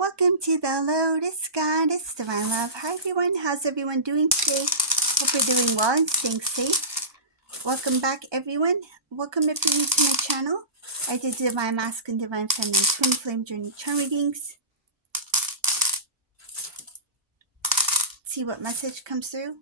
Welcome to the Lotus Goddess Divine Love. Hi everyone, how's everyone doing today? Hope you're doing well and staying safe. Welcome back everyone. Welcome if you're new to my channel. I did Divine Masculine, Divine Feminine, Twin Flame Journey Charm readings. See what message comes through.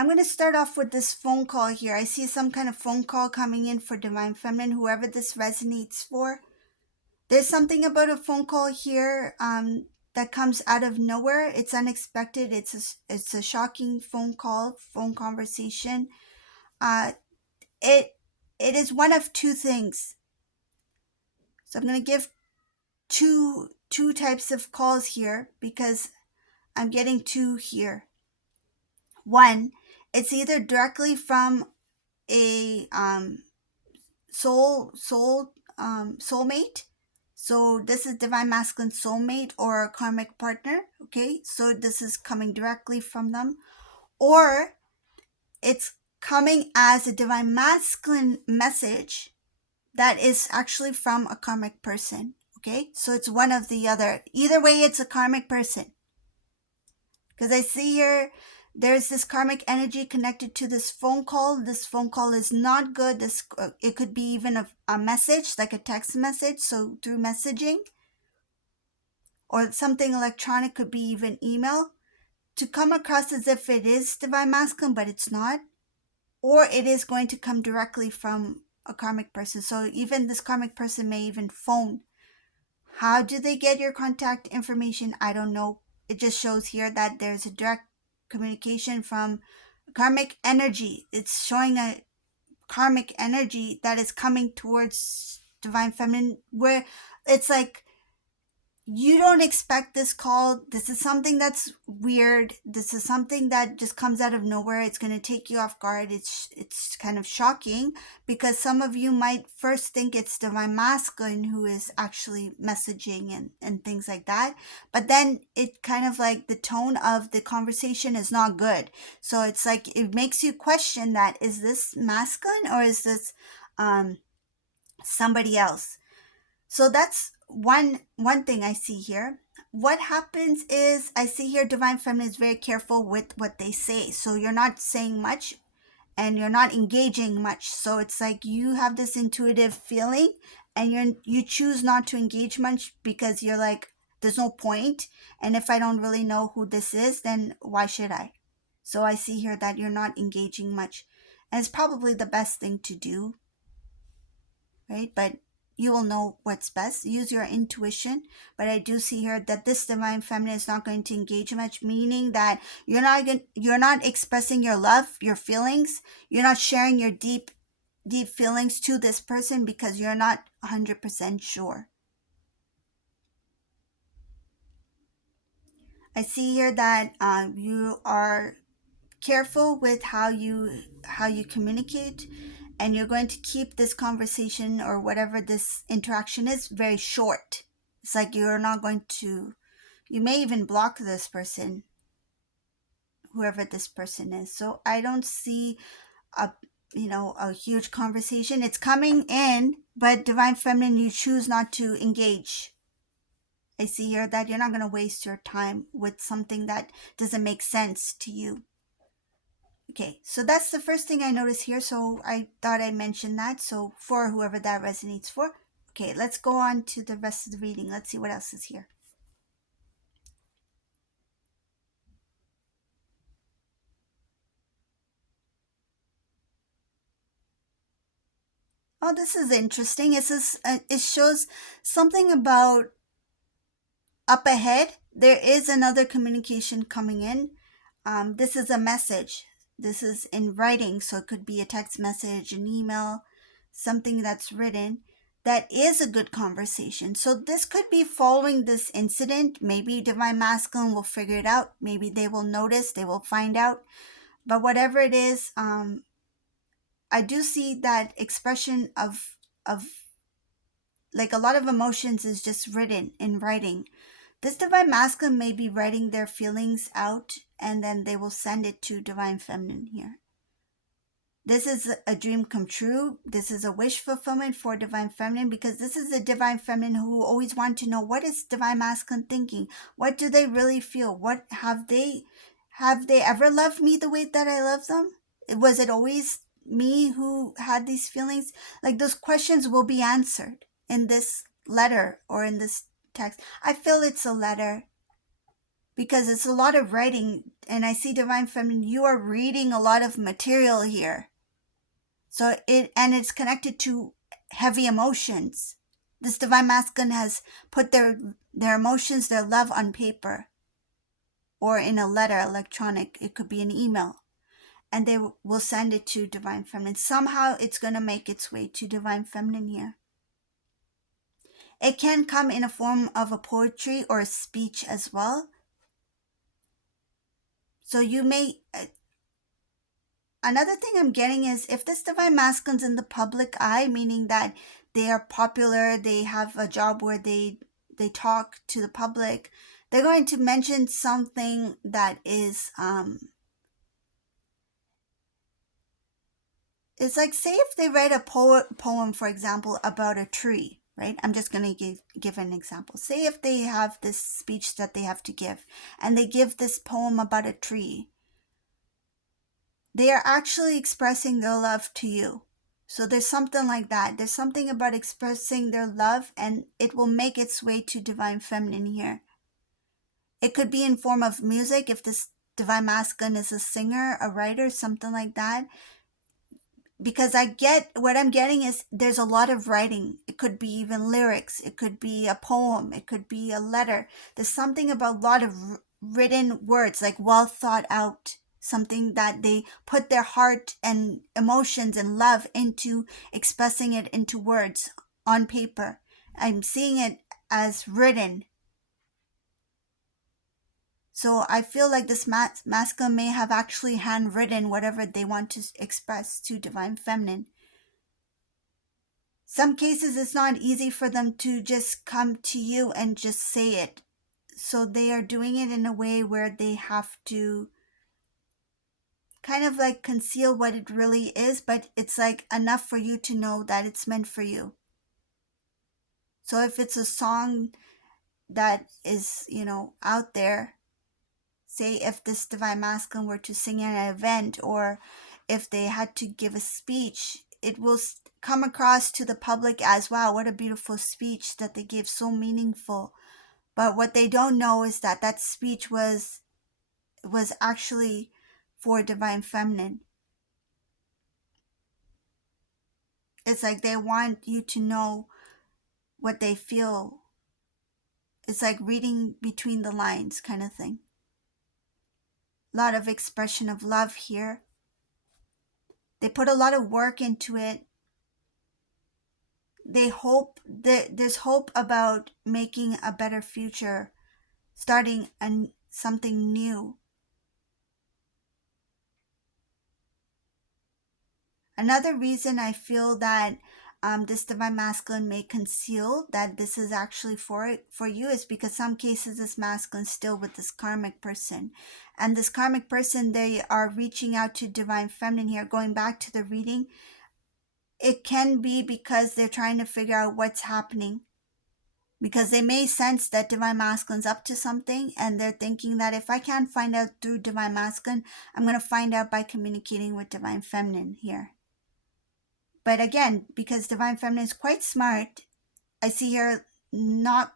I'm going to start off with this phone call here. I see some kind of phone call coming in for Divine Feminine, whoever this resonates for. There's something about a phone call here that comes out of nowhere. It's unexpected. It's a shocking phone conversation. It is one of two things. So I'm going to give two types of calls here because I'm getting two here. One, it's either directly from a soulmate. So this is Divine Masculine soulmate or a karmic partner. Okay, so this is coming directly from them, or it's coming as a Divine Masculine message that is actually from a karmic person. Okay, so it's one of the other. Either way, it's a karmic person. Because I see here, there's this karmic energy connected to this phone call. This phone call is not good. It could be even a message, like a text message, so through messaging. Or something electronic, could be even email. To come across as if it is Divine Masculine, but it's not. Or it is going to come directly from a karmic person. So even this karmic person may even phone. How do they get your contact information? I don't know. It just shows here that there's a direct communication from karmic energy. It's showing a karmic energy that is coming towards Divine Feminine, where it's like you don't expect this call. This is something that's weird. This is something that just comes out of nowhere. It's going to take you off guard. It's kind of shocking because some of you might first think it's Divine Masculine who is actually messaging and things like that. But then it kind of like the tone of the conversation is not good. So it's like it makes you question that, is this masculine or is this somebody else? So that's one thing I see here. What happens is I see here Divine Feminine is very careful with what they say. So you're not saying much and you're not engaging much. So it's like you have this intuitive feeling and you choose not to engage much because you're like, there's no point. And if I don't really know who this is, then why should I? So I see here that you're not engaging much. And it's probably the best thing to do, right? But you will know what's best. Use your intuition. But I do see here that this Divine Feminine is not going to engage much, meaning that you're not expressing your love, your feelings. You're not sharing your deep feelings to this person because you're not 100% sure. I see here that you are careful with how you communicate, and you're going to keep this conversation or whatever this interaction is very short. It's like you're not going to, you may even block this person, whoever this person is. So I don't see a huge conversation. It's coming in, but Divine Feminine, you choose not to engage. I see here that you're not going to waste your time with something that doesn't make sense to you. Okay, so that's the first thing I noticed here, so I thought I'd mention that, so for whoever that resonates for. Okay, let's go on to the rest of the reading. Let's see what else is here. Oh, this is interesting. It shows something about up ahead. There is another communication coming in. This is a message. This is in writing, so it could be a text message, an email, something that's written. That is a good conversation. So this could be following this incident. Maybe Divine Masculine will figure it out. Maybe they will notice, they will find out. But whatever it is, I do see that expression of like a lot of emotions is just written in writing. This divine masculine may be writing their feelings out and then they will send it to divine feminine here. This is a dream come true. This is a wish fulfillment for divine feminine, because this is a divine feminine who always want to know, what is divine masculine thinking? What do they really feel? What have they ever loved me the way that I love them? Was it always me who had these feelings? Like, those questions will be answered in this letter or in this text. I feel it's a letter because it's a lot of writing, and I see divine feminine, you are reading a lot of material here. So it's connected to heavy emotions. This divine masculine has put their emotions, their love on paper or in a letter, electronic. It could be an email, and they will send it to divine feminine. Somehow it's going to make its way to divine feminine here. It can come in a form of a poetry or a speech as well. So you may another thing I'm getting is, if this divine masculine's in the public eye, meaning that they are popular, they have a job where they talk to the public, they're going to mention something that is it's like, say if they write a poem, for example, about a tree, right? I'm just going to give an example. Say if they have this speech that they have to give, and they give this poem about a tree, they are actually expressing their love to you. So there's something like that. There's something about expressing their love, and it will make its way to divine feminine here. It could be in form of music, if this divine masculine is a singer, a writer, something like that. Because what I'm getting is, there's a lot of writing. It could be even lyrics. It could be a poem. It could be a letter. There's something about a lot of written words, like well thought out, something that they put their heart and emotions and love into expressing it into words on paper. I'm seeing it as written. So I feel like this masculine may have actually handwritten whatever they want to express to divine feminine. Some cases it's not easy for them to just come to you and just say it. So they are doing it in a way where they have to kind of like conceal what it really is, but it's like enough for you to know that it's meant for you. So if it's a song that is, out there, say if this divine masculine were to sing at an event, or if they had to give a speech, it will come across to the public as, wow, what a beautiful speech that they gave, so meaningful. But what they don't know is that that speech was actually for divine feminine. It's like they want you to know what they feel. It's like reading between the lines kind of thing. A lot of expression of love here. They put a lot of work into it. They hope that there's hope about making a better future, starting something new. Another reason I feel that this divine masculine may conceal that this is actually for you is because some cases this masculine still with this karmic person, and this karmic person, they are reaching out to divine feminine here. Going back to the reading, it can be because they're trying to figure out what's happening, because they may sense that divine masculine's up to something, and they're thinking that if I can't find out through divine masculine, I'm going to find out by communicating with divine feminine here. But again, because divine feminine is quite smart, I see here not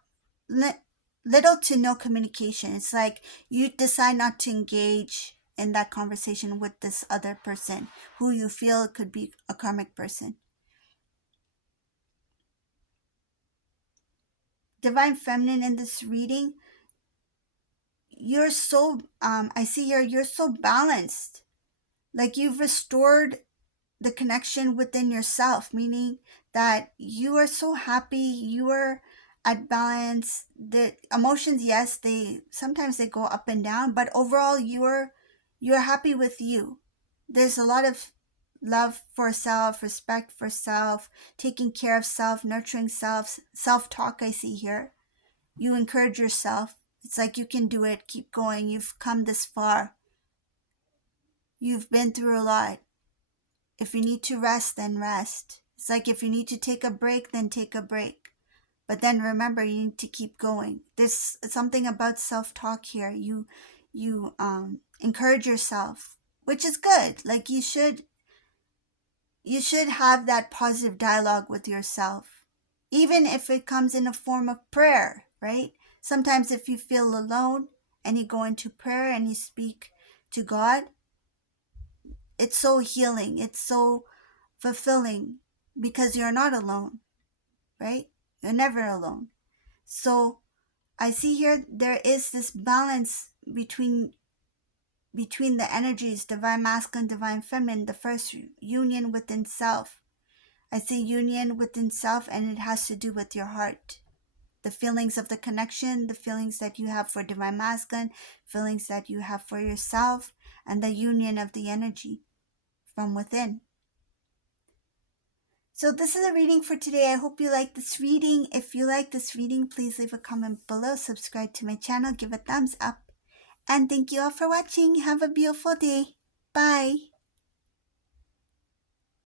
little to no communication. It's like you decide not to engage in that conversation with this other person who you feel could be a karmic person. Divine feminine, in this reading, you're so I see here you're so balanced. Like, you've restored the connection within yourself, meaning that you are so happy, you are at balance. The emotions, yes, they sometimes they go up and down, but overall you're happy with you. There's a lot of love for self, respect for self, taking care of self, nurturing self, self-talk I see here. You encourage yourself. It's like you can do it. Keep going. You've come this far. You've been through a lot. If you need to rest, then rest. It's like if you need to take a break, then take a break. But then remember, you need to keep going. There's something about self-talk here. You encourage yourself, which is good. Like you should have that positive dialogue with yourself, even if it comes in a form of prayer, right? Sometimes if you feel alone and you go into prayer and you speak to God, it's so healing. It's so fulfilling because you're not alone, right? You're never alone. So I see here there is this balance between the energies, divine masculine, divine feminine, the first union within self. I see union within self, and it has to do with your heart. The feelings of the connection, the feelings that you have for divine masculine, feelings that you have for yourself, and the union of the energy from within. So this is a reading for today. I hope you like this reading. If you like this reading, please leave a comment below, subscribe to my channel, give a thumbs up. And thank you all for watching. Have a beautiful day. Bye.